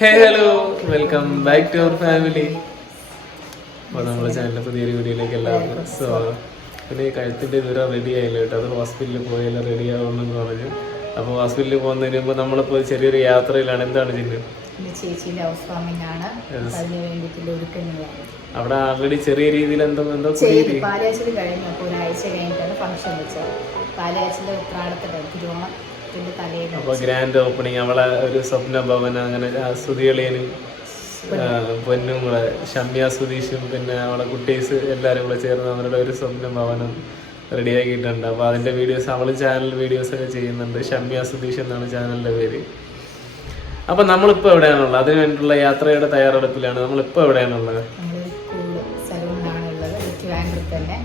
Hello welcome back to our family. അപ്പോൾ നമ്മുടെ ചാനലിലെ പുതിയൊരു വീഡിയോയിലേക്ക് എല്ലാവർക്കും സ്വാഗതം. പിന്നെ ഈ കഴുത്തിൻ്റെ ദൂരം റെഡി ആയില്ല കേട്ടോ. അത് ഹോസ്പിറ്റലിൽ പോയാലും റെഡി ആവണമെന്ന് പറഞ്ഞു. അപ്പോൾ ഹോസ്പിറ്റലിൽ പോകുന്നതിന് മുമ്പ് നമ്മളിപ്പോൾ ചെറിയൊരു യാത്രയിലാണ്. എന്താണ് ചിഹ്നം? ചേച്ചിയുടെ ഹൗസ് വാമിംഗ് ആണ്. അതിന് വേണ്ടിയിട്ടുള്ള ഒരുക്കങ്ങളാണ്. അവിടെ ആൾറെഡി ചെറിയ രീതിയിൽ എന്തോ പാലാച്ചിൽ കഴിഞ്ഞു. അപ്പോൾ ഒരാഴ്ച കഴിഞ്ഞിട്ടാണ് ഫംഗ്ഷൻ വെച്ചത്. പാലാച്ചിലെ ഉത്രാടത്തിൻ്റെ തിരുവോണത്തിൻ്റെ തലേന്ന്. അപ്പോൾ ഗ്രാൻഡ് ഓപ്പണിങ് അവളെ ഒരു സ്വപ്ന ഭവൻ, അങ്ങനെ സുധികളിയനും പൊന്നും കൂടെ ഷമ്യ സുധീഷും പിന്നെ അവളെ കുട്ടീസ് എല്ലാവരും കൂടെ ചേർന്ന് അവരുടെ ഒരു സ്വപ്ന ഭവനം റെഡിയാക്കിയിട്ടുണ്ട്. അപ്പോൾ അതിൻ്റെ വീഡിയോസ് അവൾ ചാനൽ വീഡിയോസൊക്കെ ചെയ്യുന്നുണ്ട്. ഷമ്യ സുധീഷ് എന്നാണ് ചാനലിൻ്റെ പേര്. അപ്പം നമ്മളിപ്പോൾ എവിടെയാണുള്ളത്? അതിന് വേണ്ടിയിട്ടുള്ള യാത്രയുടെ തയ്യാറെടുപ്പിലാണ്. നമ്മളിപ്പോൾ എവിടെയാണുള്ളത്? സലൂണിലാണുള്ളത്, ട്രിവാൻഡ്രത്തിൽ തന്നെ.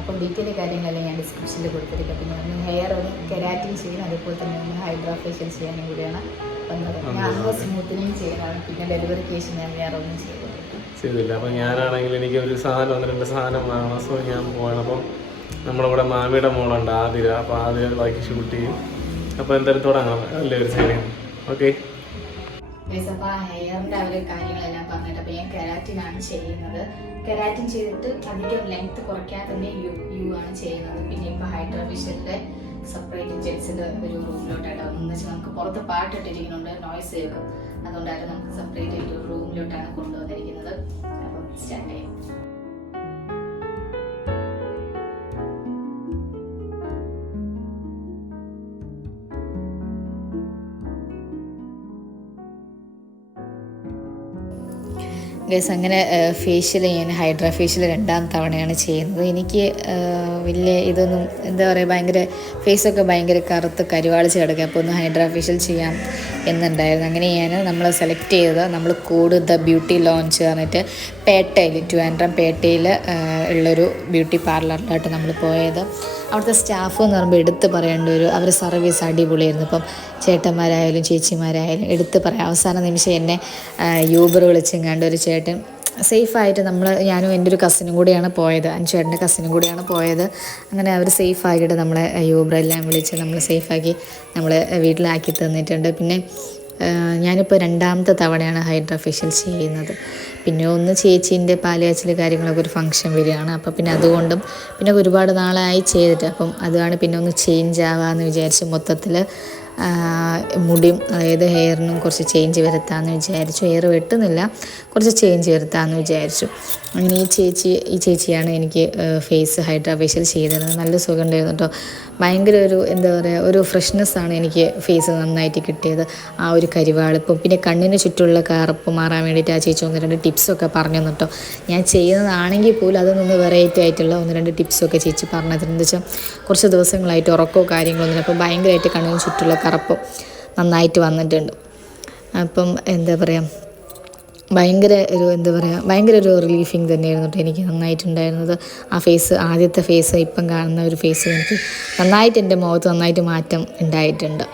അപ്പം ഡീറ്റെയിൽ കാര്യങ്ങളെല്ലാം ഞാൻ ഡിസ്ക്രിപ്ഷനിൽ കൊടുത്തിരിക്കുക. പിന്നെ ഒന്ന് ഹെയർ ഒന്ന് കെരാറ്റിൻ ചെയ്യണം, അതുപോലെ തന്നെ ഒന്ന് ഹൈഡ്രാ ഫേഷ്യൽ ചെയ്യാനും കൂടിയാണ് വന്നത്. ഞാൻ സ്മൂത്തനിങ് ചെയ്യാനാണ്. പിന്നെ ഡെലിവറി കേസ് ഞാൻ വേറെ ഒന്നും ചെയ്തില്ല. അപ്പം ഞാനാണെങ്കിൽ എനിക്ക് ഒരു സാധനം, ഒന്ന് രണ്ട് സാധനം വാങ്ങണം. സോ ഞാൻ പോകണം. അപ്പം നമ്മളിവിടെ മാമിയുടെ മോളുണ്ട് ആതിര. അപ്പോൾ ആതിര ബാക്കി ഷൂട്ട് ചെയ്യും. അപ്പോൾ എന്തായാലും തുടങ്ങാം അല്ലേ ഒരു സൈഡിൽ. ഓക്കെ. അപ്പോൾ ഹെയറിൻ്റെ ആ ഒരു കാര്യങ്ങളെല്ലാം പറഞ്ഞിട്ട് അപ്പോൾ ഞാൻ കെരാറ്റിനാണ് ചെയ്യുന്നത്. കെരാറ്റിൻ ചെയ്തിട്ട് അധികം ലെങ്ത് കുറയ്ക്കാൻ തന്നെ യു ആണ് ചെയ്യുന്നത്. പിന്നെ ഇപ്പോൾ ഹൈഡ്രാ ഫേഷ്യലിൻ്റെ സെപ്പറേറ്റ് ജെൻസിൻ്റെ ഒരു റൂമിലോട്ടാണ്. എന്ന് വെച്ചാൽ നമുക്ക് പുറത്ത് പാട്ടിട്ടിരിക്കുന്നുണ്ട്, നോയ്സ് കേൾക്കും. അതുകൊണ്ടാണ് നമുക്ക് സെപ്പറേറ്റ് ആയിട്ട് ഒരു റൂമിലോട്ടാണ് കൊണ്ടുവന്നിരിക്കുന്നത്. അപ്പം സ്റ്റാർട്ട് ചെയ്യാം. ഗൈസ്, അങ്ങനെ ഫേഷ്യൽ ഞാൻ ഹൈഡ്രാ ഫേഷ്യൽ 2ാം തവണയാണ് ചെയ്യുന്നത്. എനിക്ക് വലിയ ഇതൊന്നും എന്താ പറയുക, ഭയങ്കര ഫേസൊക്കെ ഭയങ്കര കറുത്ത് കരുവാളിച്ച് കിടക്കുക. അപ്പോൾ ഒന്ന് ഹൈഡ്രാ ഫേഷ്യൽ ചെയ്യാം എന്നുണ്ടായിരുന്നു. അങ്ങനെയാണ് നമ്മൾ സെലക്ട് ചെയ്തത്. നമ്മൾ കൂട് ദ ബ്യൂട്ടി ലോഞ്ച് പറഞ്ഞിട്ട് പേട്ടയിൽ, ട്രിവാൻഡ്രം പേട്ടയിൽ ഉള്ളൊരു ബ്യൂട്ടി പാർലറിലോട്ട് നമ്മൾ പോയത്. അവിടുത്തെ സ്റ്റാഫ് എന്ന് പറയുമ്പോൾ എടുത്ത് പറയേണ്ട അവരുടെ സർവീസ് അടിപൊളിയായിരുന്നു. ഇപ്പം ചേട്ടന്മാരായാലും ചേച്ചിമാരായാലും എടുത്ത് പറയാം. അവസാന നിമിഷം എന്നെ യൂബർ വിളിച്ചെങ്ങാണ്ട് ഒരു ചേട്ടൻ സേഫായിട്ട് ഞാനും എൻ്റെ ഒരു കസിനും കൂടിയാണ് പോയത്, അഞ്ചേട്ടൻ്റെ കസിനും കൂടിയാണ് പോയത്. അങ്ങനെ അവർ സേഫാക്കിയിട്ട് നമ്മളെ യൂബറെല്ലാം വിളിച്ച് നമ്മൾ സേഫാക്കി നമ്മളെ വീട്ടിലാക്കി തന്നിട്ടുണ്ട്. പിന്നെ ഞാനിപ്പോൾ 2ാമത്തെ തവണയാണ് ഹൈഡ്രാ ഫേഷ്യൽ ചെയ്യുന്നത്. പിന്നെ ഒന്ന് ചേച്ചീൻ്റെ പാലുകാച്ചൽ കാര്യങ്ങളൊക്കെ ഒരു ഫംഗ്ഷൻ വരികയാണ്. അപ്പോൾ പിന്നെ അതുകൊണ്ടും പിന്നെ ഒരുപാട് നാളായി ചെയ്തിട്ട് അപ്പം അതാണ് പിന്നെ ഒന്ന് ചേഞ്ച് ആവാമെന്ന് വിചാരിച്ച് മൊത്തത്തിൽ മുടിയും അതായത് ഹെയറിനും കുറച്ച് ചേഞ്ച് വരുത്താമെന്ന് വിചാരിച്ചു. ഹെയർ വെട്ടുന്നില്ല, കുറച്ച് ചേഞ്ച് വരുത്താമെന്ന് വിചാരിച്ചു. അങ്ങനെ ഈ ചേച്ചിയാണ് എനിക്ക് ഫേസ് ഹൈഡ്രാ ഫേഷ്യൽ ചെയ്തത്. നല്ല സുഖം ഉണ്ടായിരുന്നു കേട്ടോ. ഭയങ്കര ഒരു എന്താ പറയുക, ഒരു ഫ്രഷ്നെസ്സാണ് എനിക്ക് ഫേസ് നന്നായിട്ട് കിട്ടിയത്. ആ ഒരു കരിവാളിപ്പം പിന്നെ കണ്ണിന് ചുറ്റുമുള്ള കറുപ്പ് മാറാൻ വേണ്ടിയിട്ട് ആ ചേച്ചി 1-2 ടിപ്സൊക്കെ പറഞ്ഞു തന്നു കേട്ടോ. ഞാൻ ചെയ്യുന്നതാണെങ്കിൽ പോലും അതൊന്ന് വെറൈറ്റി ആയിട്ടുള്ള 1-2 ടിപ്സൊക്കെ ചേച്ചി പറഞ്ഞു തരുന്നത്. വെച്ചാൽ കുറച്ച് ദിവസങ്ങളായിട്ട് ഉറക്കമോ കാര്യങ്ങളൊന്നുമില്ല. അപ്പോൾ ഭയങ്കരമായിട്ട് കണ്ണിന് ചുറ്റുള്ള കറുപ്പ് നന്നായിട്ട് വന്നിട്ടുണ്ട്. അപ്പം എന്താ പറയുക, ഭയങ്കര ഒരു റിലീഫിങ് തന്നെയായിരുന്നു കേട്ടോ എനിക്ക് നന്നായിട്ടുണ്ടായിരുന്നത്. ആ ഫേസ്, ആദ്യത്തെ ഫേസ് ഇപ്പം കാണുന്ന ഒരു ഫേസ് എനിക്ക് നന്നായിട്ട് എൻ്റെ മുഖത്ത് നന്നായിട്ട് മാറ്റം ഉണ്ടായിട്ടുണ്ട്.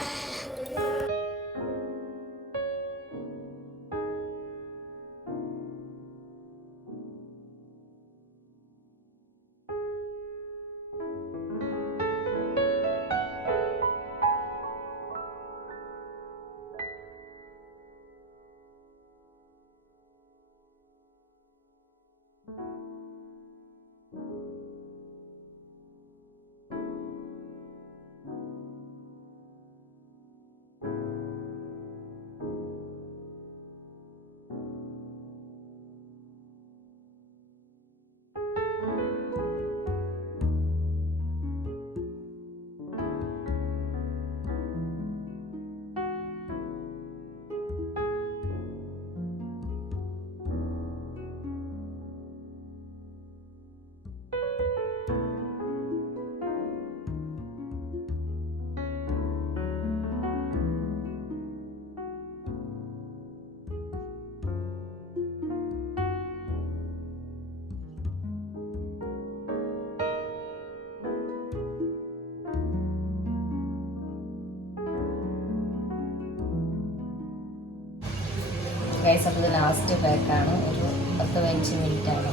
ഗൈസ്, അപ്പോൾ ഇത് ലാസ്റ്റ് ബാക്കാണ്. ഒരു 10-15 മിനിറ്റാണ്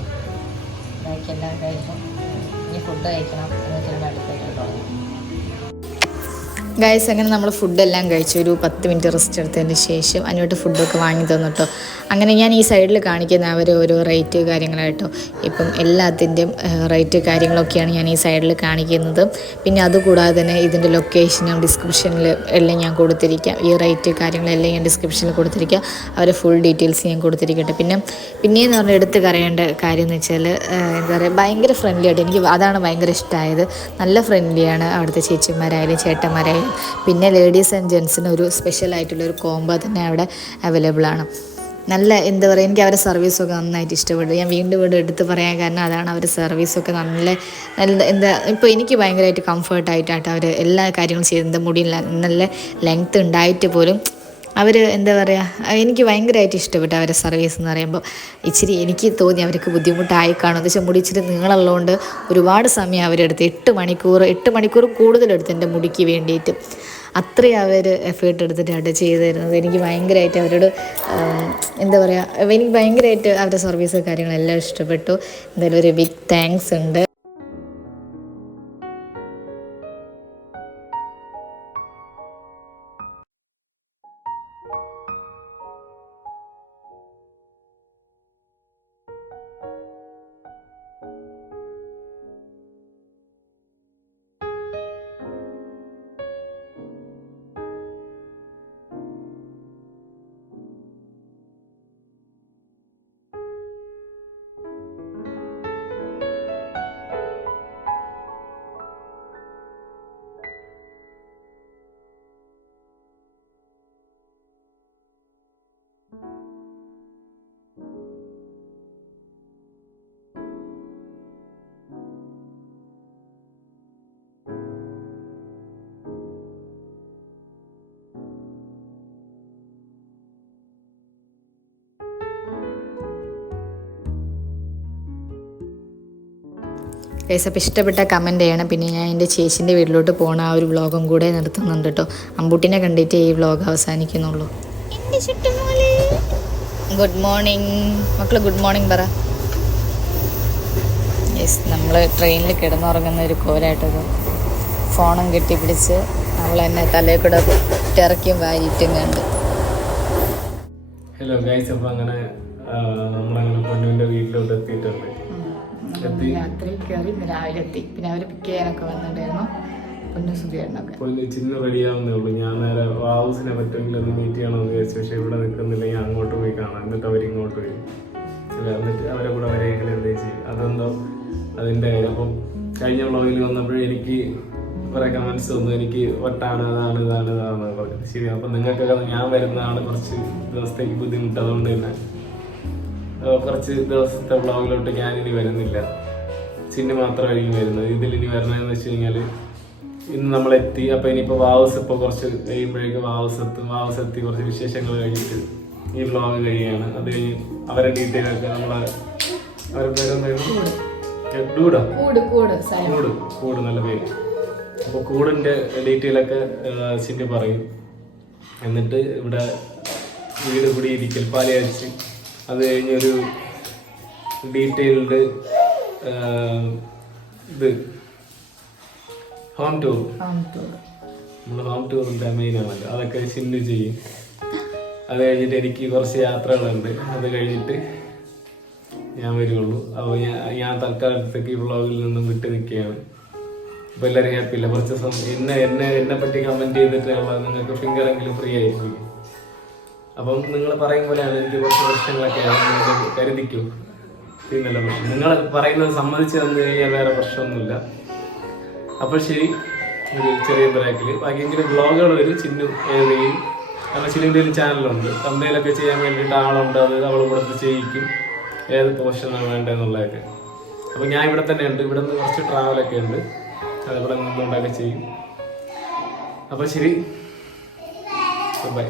ബാക്കെല്ലാം കഴിഞ്ഞു. ഇനി ഫുഡ് കഴിക്കണം, എന്നിട്ട് അടുത്തേക്ക് തുടങ്ങും. ഗൈസ് അങ്ങനെ നമ്മൾ ഫുഡെല്ലാം കഴിച്ചു. ഒരു 10 മിനിറ്റ് റെസ്റ്റ് എടുത്തതിന് ശേഷം അതിനോട്ട് ഫുഡൊക്കെ വാങ്ങി തന്നു കേട്ടോ. അങ്ങനെ ഞാൻ ഈ സൈഡിൽ കാണിക്കുന്ന അവർ ഓരോ റേറ്റ് കാര്യങ്ങളായിട്ടോ. ഇപ്പം എല്ലാത്തിൻ്റെയും റേറ്റ് കാര്യങ്ങളൊക്കെയാണ് ഞാൻ ഈ സൈഡിൽ കാണിക്കുന്നത്. പിന്നെ അതുകൂടാതെ തന്നെ ഇതിൻ്റെ ലൊക്കേഷനും ഡിസ്ക്രിപ്ഷനിൽ എല്ലാം ഞാൻ കൊടുത്തിരിക്കാം. ഈ റേറ്റ് കാര്യങ്ങളെല്ലാം ഞാൻ ഡിസ്ക്രിപ്ഷനിൽ കൊടുത്തിരിക്കാം. അവരെ ഫുൾ ഡീറ്റെയിൽസ് ഞാൻ കൊടുത്തിരിക്കട്ടെ. പിന്നെയെന്ന് പറഞ്ഞാൽ എടുത്ത് കരയേണ്ട കാര്യം എന്ന് വെച്ചാൽ എന്താ പറയുക, ഭയങ്കര ഫ്രണ്ട്ലി ആയിട്ട് എനിക്ക് അതാണ് ഭയങ്കര ഇഷ്ടമായത്. നല്ല ഫ്രണ്ട്ലിയാണ് അവിടുത്തെ ചേച്ചിമാരായാലും ചേട്ടന്മാരായാലും. പിന്നെ ലേഡീസ് ആൻഡ് ജെൻസിന് ഒരു സ്പെഷ്യലായിട്ടുള്ളൊരു കോംബോ തന്നെ അവിടെ അവൈലബിൾ ആണ്. നല്ല എന്താ പറയുക, എനിക്ക് അവരുടെ സർവീസൊക്കെ നന്നായിട്ട് ഇഷ്ടപ്പെട്ടു. ഞാൻ വീണ്ടും എടുത്ത് പറയാൻ കാരണം അതാണ്. അവരുടെ സർവീസൊക്കെ നല്ല എന്താ ഇപ്പോൾ എനിക്ക് ഭയങ്കരമായിട്ട് കംഫർട്ടായിട്ടാണ് അവർ എല്ലാ കാര്യങ്ങളും ചെയ്യുന്നത്. മുടി നല്ല ലെങ്ത്ത് ഉണ്ടായിട്ട് പോലും അവർ എന്താ പറയുക, എനിക്ക് ഭയങ്കരമായിട്ട് ഇഷ്ടപ്പെട്ടു അവരുടെ സർവീസ് എന്ന് പറയുമ്പോൾ. ഇച്ചിരി എനിക്ക് തോന്നി അവർക്ക് ബുദ്ധിമുട്ടായി കാണും. എന്ന് വെച്ചാൽ മുടി ഇച്ചിരി നീളമുള്ളതുകൊണ്ട് ഒരുപാട് സമയം അവരെടുത്ത് 8 മണിക്കൂർ കൂടുതലെടുത്ത് എൻ്റെ മുടിക്ക് വേണ്ടിയിട്ട്. അത്രയും അവർ എഫേർട്ട് എടുത്തിട്ടാണ് ചെയ്തു തരുന്നത്. എനിക്ക് ഭയങ്കരമായിട്ട് അവരോട് എന്താ പറയുക, എനിക്ക് ഭയങ്കരമായിട്ട് അവരുടെ സർവീസ് കാര്യങ്ങളെല്ലാം ഇഷ്ടപ്പെട്ടു. എന്തായാലും ഒരു ബിഗ് താങ്ക്സ് ഉണ്ട്. ഗൈസ് അപ്പോൾ ഇഷ്ടപ്പെട്ട കമൻറ്റ് ചെയ്യണം. പിന്നെ ഞാൻ എൻ്റെ ചേച്ചീൻ്റെ വീട്ടിലോട്ട് പോകണ ആ ഒരു വ്ളോഗും കൂടെ നിർത്തുന്നുണ്ട് കേട്ടോ. അമ്പൂട്ടിനെ കണ്ടിട്ട് ഈ വ്ളോഗ് അവസാനിക്കുന്നുള്ളൂ. ഗുഡ് മോർണിംഗ് മക്കൾ, ഗുഡ് മോർണിംഗ് പറ. യെസ്, നമ്മൾ ട്രെയിനിൽ കിടന്നുറങ്ങുന്ന ഒരു കോലായിട്ടത് ഫോണും കെട്ടിപ്പിടിച്ച് നമ്മൾ തന്നെ തലയിൽ കൂടെ ഇറക്കിയും വാരിയിട്ടും കണ്ട്. ഹലോ ഗൈസ്, അപ്പോൾ അങ്ങനെ നമ്മളങ്ങനെ പൊന്നുവിൻ്റെ വീട്ടിലോട്ട് എത്തിയിട്ടുണ്ട്. രാത്രി കയറി രാവിലെ എത്തി. പിന്നെ അവർ പിക്ക് ചെയ്യാനൊക്കെ വന്നിട്ടുണ്ടായിരുന്നു. പൊന്നു ചിന്ന് റെഡിയാവുന്നേ ഉള്ളൂ. ഞാൻ നേരെ ഹൗസിനെ പറ്റുമെങ്കിൽ ഒന്ന് മീറ്റ് ചെയ്യണമെന്ന് വിചാരിച്ചു. പക്ഷെ ഇവിടെ നിൽക്കുന്നില്ലെങ്കിൽ അങ്ങോട്ട് പോയി കാണാം. എന്നിട്ട് അവരിങ്ങോട്ട് വരും. എന്നിട്ട് അവരെ കൂടെ വരെയെങ്കിലും എന്തേ ചെയ്യും. അതെന്തോ അതിൻ്റെ കാര്യം. അപ്പം കഴിഞ്ഞ വ്ളോഗിൽ വന്നപ്പോഴും എനിക്ക് കുറേ കമൻസ് വന്നു. എനിക്ക് ഒട്ടാണ് ഇതാണ് പറഞ്ഞത്. ശരി, അപ്പം നിങ്ങൾക്കൊക്കെ ഞാൻ വരുന്നതാണ് കുറച്ച് ദിവസത്തേക്ക് ബുദ്ധിമുട്ട്. അതുകൊണ്ട് തന്നെ കുറച്ച് ദിവസത്തെ വ്ളോഗിലോട്ട് ഞാനിനി വരുന്നില്ല. ചിന്ന് മാത്രമായിരിക്കും വരുന്നത്. ഇതിലിനി വരണമെന്ന് വെച്ച് കഴിഞ്ഞാൽ ഇന്ന് നമ്മളെത്തി. അപ്പോൾ ഇനിയിപ്പോൾ വാവസ് ഇപ്പോൾ കുറച്ച് കഴിയുമ്പോഴേക്കും വാവസെത്തി കുറച്ച് വിശേഷങ്ങൾ കഴിഞ്ഞിട്ട് ഈ വ്ളോഗ് കഴിയുകയാണ്. അത് കഴിഞ്ഞ് അവരുടെ ഡീറ്റെയിലൊക്കെ അവരുടെ പേരെന്തായിരുന്നു? കൂട് നല്ല പേര്. അപ്പോൾ കൂടിൻ്റെ ഡീറ്റെയിലൊക്കെ ചിന്ന് പറയും. എന്നിട്ട് ഇവിടെ വീട് കുടിയിരിക്കൽ പാലയടിച്ച് അത് കഴിഞ്ഞൊരു ഡീറ്റെയിൽഡ് ഇത് ഹോം ടൂർ. നമ്മൾ ഹോം ടൂറിൻ്റെ മെയിനാണല്ലോ, അതൊക്കെ ചിന്നു ചെയ്യും. അത് കഴിഞ്ഞിട്ട് എനിക്ക് കുറച്ച് യാത്രകളുണ്ട്. അത് കഴിഞ്ഞിട്ട് ഞാൻ വരുള്ളൂ. അപ്പോൾ ഞാൻ തൽക്കാലത്തേക്ക് ഈ വ്ളോഗിൽ നിന്നും വിട്ട് നിൽക്കുകയാണ്. അപ്പോൾ എല്ലാവരും ഹാപ്പിയില്ല. കുറച്ച് ദിവസം എന്നെ പറ്റി കമൻറ്റ് ചെയ്തിട്ടുള്ള നിങ്ങൾക്ക് ഫിംഗറെങ്കിലും ഫ്രീ ആയിരിക്കും. അപ്പം നിങ്ങൾ പറയും പോലെയാണ്. എനിക്ക് കുറച്ച് പ്രശ്നങ്ങളൊക്കെ കരുതിക്കൂ. പിന്നല്ല പ്രശ്നം, നിങ്ങൾ പറയുന്നത് സമ്മതിച്ച് തന്നു കഴിഞ്ഞാൽ വേറെ പ്രശ്നമൊന്നുമില്ല. അപ്പോൾ ശരി, ഒരു ചെറിയ ബ്രേക്കിൽ ബാക്കിയെങ്കിലും വ്ളോഗുകൾ വരും. ചിന്നു എഴുതുകയും കാരണം ചിന്നുവിൻ്റെ ഒരു ചാനലുണ്ട്. തമ്പയിലൊക്കെ ചെയ്യാൻ വേണ്ടിയിട്ട് ആളുണ്ട്. അത് അവൾ കൊടുത്ത് ചെയ്യിക്കും ഏത് പോർഷനാണ് വേണ്ടതെന്നുള്ളതൊക്കെ. അപ്പോൾ ഞാൻ ഇവിടെ തന്നെ ഉണ്ട്. ഇവിടെ നിന്ന് കുറച്ച് ട്രാവലൊക്കെ ഉണ്ട്. അതിവിടെ നിന്നുകൊണ്ടൊക്കെ ചെയ്യും. അപ്പോൾ ശരി, ബൈ.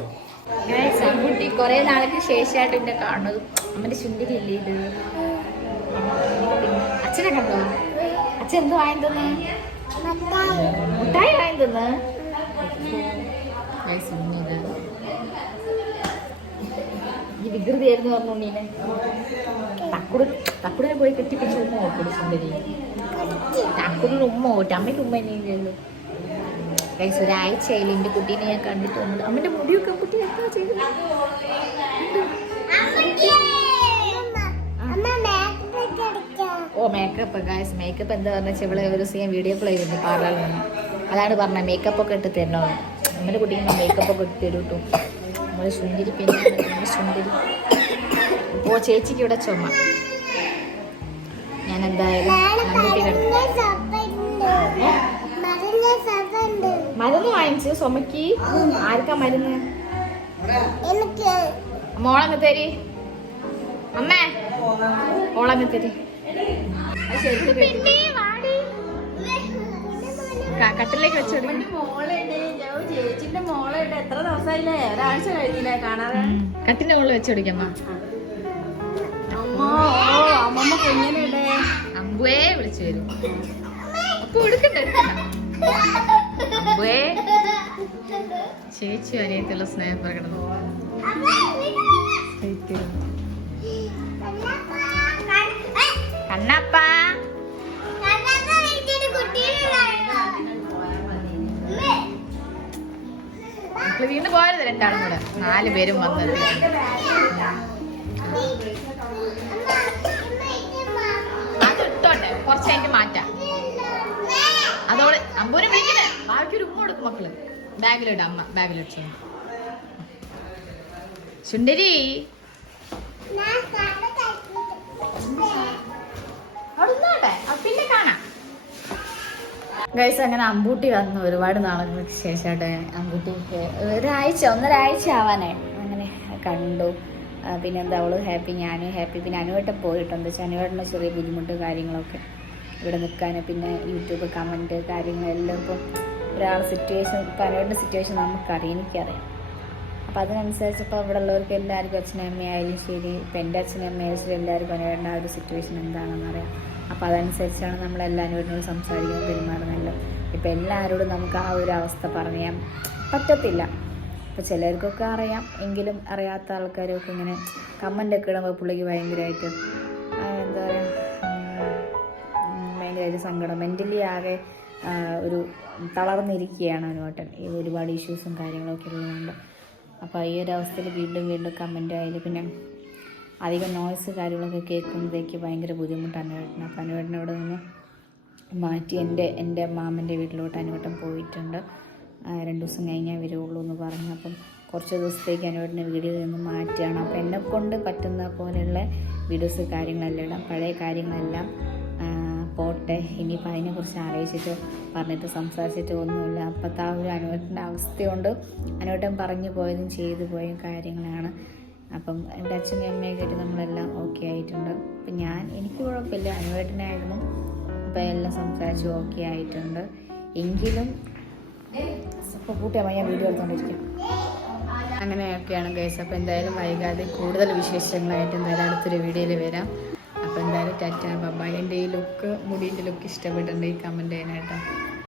കുട്ടി കുറെ നാൾക്ക് ശേഷമായിട്ട് എന്നെ കാണുന്നത്. അമ്മന്റെ ചുണ്ടിലില്ലേ ഇത്? അച്ഛനെ കണ്ടോ? അച്ഛൻ എന്തോ വാങ്ങി തന്നെ? മുട്ടായി വാങ്ങി തന്നെ? ഈ വികൃതിയായിരുന്നു പറഞ്ഞോണ്ടീനെ. തക്കുടിനെ പോയി കെട്ടിപ്പിടിച്ച് ഉമ്മ ഓട്ടു സുന്ദരി. തക്കുടിന് ഉമ്മ ഓട്ടു. അമ്മയ്ക്ക് ഉമ്മ എന്നെയില്ലല്ലോ. ഗൈസ് ഒരാഴ്ചയായി എൻ്റെ കുട്ടീനെ ഞാൻ കണ്ടിട്ടുണ്ട്. അമ്മൻ്റെ മുടിയൊക്കെ കുട്ടി എന്താ ചെയ്തത്? ഓ മേക്കപ്പ് ഗൈസ്, മേക്കപ്പ് എന്താ പറഞ്ഞാൽ ഇവിടെ ഒരു ദിവസം ഞാൻ വീഡിയോ പ്ലേ ചെയ്തിട്ടുണ്ട് പാർലറിൽ നിന്ന്. അതാണ് പറഞ്ഞത് മേക്കപ്പ് ഒക്കെ ഇട്ട് തരണോ. നമ്മുടെ കുട്ടിക്ക് മേക്കപ്പ് ഒക്കെ ഇട്ട് തരും കേട്ടോ. നമ്മുടെ സുന്ദരി പിന്നെ നമ്മുടെ സുന്ദരി. ഓ ചേച്ചിക്ക് ഇവിടെ ചുമ. ഞാൻ എന്തായാലും മരുന്ന് വാങ്ങിച്ച് ചുമക്ക്. ആർക്കാ മരുന്ന്? മോളങ്ങ് തരി അമ്മേ, മോളങ്ങ് തരി. കട്ടിലേക്ക് വെച്ചോടി. ചേച്ചിന്റെ മോളുണ്ട്. എത്ര ദിവസമായില്ലേ? ഒരാഴ്ച കഴിഞ്ഞില്ലേ കാണാതെ. കട്ടിന്റെ മുകളിൽ വെച്ചോടിക്കമ്മ. അമ്മമ്മ കുഞ്ഞിനെ അമ്പുവേ വിളിച്ചു വരും. അപ്പൊ എടുക്കണ്ട അമ്പുവേ. ചേച്ചി അനിയത്തുള്ള സ്നേഹപ്രകടനം. കണ്ണപ്പ വീണ്ടും പോയത് രണ്ടാളും കൂടെ. 4 പേരും വന്നത്. അത് ഇട്ടോട്ടെ, കുറച്ചായിട്ട് മാറ്റാം. അതോടെ അമ്പൂനെ വിളിക്കണേ. ബാക്കി ഒരു ഉമ്മ കൊടുക്കും മക്കള്. ബാഗിലിട്ട് അമ്മ ബാഗിലിട്ട്. സുന്ദരി പിന്നെ കാണാം. ഗൈസ് അങ്ങനെ അമ്പൂട്ടി വന്നു ഒരുപാട് നാളുകൾക്ക് ശേഷമായിട്ട്. അമ്പൂട്ടിക്ക് ഒന്നരാഴ്ച ആവാനായി അങ്ങനെ കണ്ടു. പിന്നെന്താ അവള് ഹാപ്പി, ഞാനും ഹാപ്പി. പിന്നെ അനുവേട്ടൻ പോയിട്ടുണ്ട്. അനുവേട്ടൻ്റെ ചെറിയ ബുദ്ധിമുട്ട് കാര്യങ്ങളൊക്കെ ഇവിടെ നിൽക്കാൻ. പിന്നെ യൂട്യൂബ് കമൻറ്റ് കാര്യങ്ങളെല്ലാം ഇപ്പം ഒരാൾ സിറ്റുവേഷൻ, ഇപ്പം അനുവേട്ടൻ്റെ സിറ്റുവേഷൻ നമുക്കറിയാം, എനിക്കറിയാം. അപ്പോൾ അതിനനുസരിച്ച് ഇപ്പോൾ ഇവിടെ ഉള്ളവർക്ക് എല്ലാവർക്കും അച്ഛനും അമ്മയായാലും ശരി, ഇപ്പം എൻ്റെ അച്ഛനും അമ്മയായാലും ശരി, എല്ലാവർക്കും അനുവേട്ടൻ്റെ ആ ഒരു സിറ്റുവേഷൻ എന്താണെന്ന് അറിയാം. അപ്പോൾ അതനുസരിച്ചാണ് നമ്മളെല്ലാം അനുവേട്ടനോട് സംസാരിക്കുന്നത്, പെരുമാറുന്നതെല്ലാം. ഇപ്പം എല്ലാവരോടും നമുക്ക് ആ ഒരു അവസ്ഥ പറയാൻ പറ്റത്തില്ല. അപ്പോൾ ചിലർക്കൊക്കെ അറിയാം, എങ്കിലും അറിയാത്ത ആൾക്കാരൊക്കെ ഇങ്ങനെ കമൻ്റൊക്കെ ഇടുമ്പോൾ പുള്ളിക്ക് ഭയങ്കരമായിട്ട് എന്താ പറയുക, ഭയങ്കരമായിട്ട് സങ്കടം, മെൻ്റലി ആകെ ഒരു തളർന്നിരിക്കുകയാണ് അനുവേട്ടൻ. ഈ ഒരുപാട് ഇഷ്യൂസും കാര്യങ്ങളൊക്കെ ഉള്ളതുകൊണ്ട്. അപ്പോൾ ഈ ഒരു അവസ്ഥയിൽ വീണ്ടും വീണ്ടും കമൻ്റ് ആയാലും പിന്നെ അധികം നോയ്സ് കാര്യങ്ങളൊക്കെ കേൾക്കുമ്പോഴേക്ക് ഭയങ്കര ബുദ്ധിമുട്ടാണ് അനുവേട്ടൻ. അപ്പോൾ അനുവേട്ടൻ അവിടെ നിന്ന് മാറ്റി എൻ്റെ മാമൻ്റെ വീട്ടിലോട്ട് അനുവേട്ടൻ പോയിട്ടുണ്ട്. 2 ദിവസം കഴിഞ്ഞാൽ വരുള്ളൂ എന്ന് പറഞ്ഞു. അപ്പം കുറച്ച് ദിവസത്തേക്ക് അനുവേട്ടനെ വീഡിയോയിൽ നിന്ന് മാറ്റുകയാണ്. അപ്പോൾ എന്നെക്കൊണ്ട് പറ്റുന്ന പോലെയുള്ള വീഡിയോസ് കാര്യങ്ങളെല്ലാം ഇടാം. പഴയ കാര്യങ്ങളെല്ലാം പോട്ടെ. ഇനിയിപ്പോൾ അതിനെക്കുറിച്ച് ആലോചിച്ചിട്ട് പറഞ്ഞിട്ട് സംസാരിച്ചിട്ട് ഒന്നുമില്ല. അപ്പോഴത്തെ ആ ഒരു അനുവേട്ടൻ്റെ അവസ്ഥയുണ്ട്. അനുവേട്ടൻ പറഞ്ഞു പോയതും ചെയ്തു പോയ കാര്യങ്ങളാണ്. അപ്പം എൻ്റെ അച്ഛനും അമ്മയൊക്കെ ആയിട്ട് നമ്മളെല്ലാം ഓക്കെ ആയിട്ടുണ്ട്. അപ്പം എനിക്ക് കുഴപ്പമില്ല, അനുവേട്ടനായിരുന്നു. അപ്പം എല്ലാം സംസാരിച്ച് ഓക്കെ ആയിട്ടുണ്ട്. എങ്കിലും ഇപ്പോൾ കൂട്ടിയമ്മ ഞാൻ വീഡിയോ എടുത്തുകൊണ്ടിരിക്കും. അങ്ങനെയൊക്കെയാണ് ഗൈസ്. അപ്പോൾ എന്തായാലും വൈകാതെ കൂടുതൽ വിശേഷങ്ങളായിട്ട് എന്തായാലും അടുത്തൊരു വീഡിയോയിൽ വരാം. അപ്പോൾ എന്തായാലും ടാറ്റ ബൈ. എൻ്റെ ഈ ലുക്ക്, മുടീൻ്റെ ലുക്ക് ഇഷ്ടപ്പെട്ടിട്ടുണ്ടെങ്കിൽ കമൻറ്റ് ചെയ്യാനായിട്ട്.